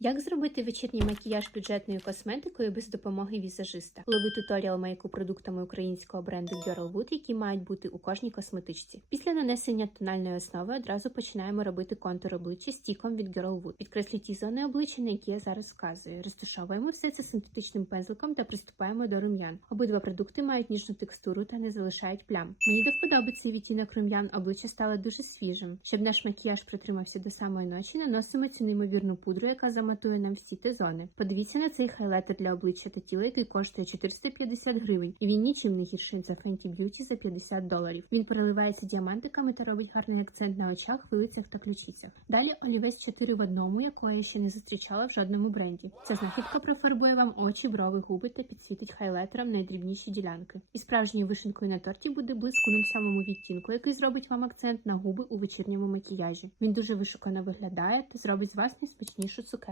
Як зробити вечірній макіяж бюджетною косметикою без допомоги візажиста? Лови туторіал мейку продуктами українського бренду Girlwood, які мають бути у кожній косметичці. Після нанесення тональної основи одразу починаємо робити контур обличчя стіком від Girlwood. Підкреслюй ті зони обличчя, на які я зараз вказую. Розташовуємо все це синтетичним пензликом та приступаємо до рум'ян. Обидва продукти мають ніжну текстуру та не залишають плям. Мені до вподоби цей відтінок рум'ян обличчя стало дуже свіжим. Щоб наш макіяж протримався до самої ночі, наносимо цю неймовірну пудру, яка заматує нам всі ті зони. Подивіться на цей хайлайтер для обличчя та тіла, який коштує 450 гривень, і він нічим не гірший за Fenty Beauty за 50 доларів. Він переливається діамантиками та робить гарний акцент на очах, вилицях та ключицях. Далі олівець 4 в одному, якого я ще не зустрічала в жодному бренді. Ця знахідка профарбує вам очі, брови, губи та підсвітить хайлайтером найдрібніші ділянки. І справжньою вишенкою на торті буде блиск у самому відтінку, який зробить вам акцент на губи у вечірньому макіяжі. Він дуже вишукано виглядає та зробить з вас найсмачнішу цукерку.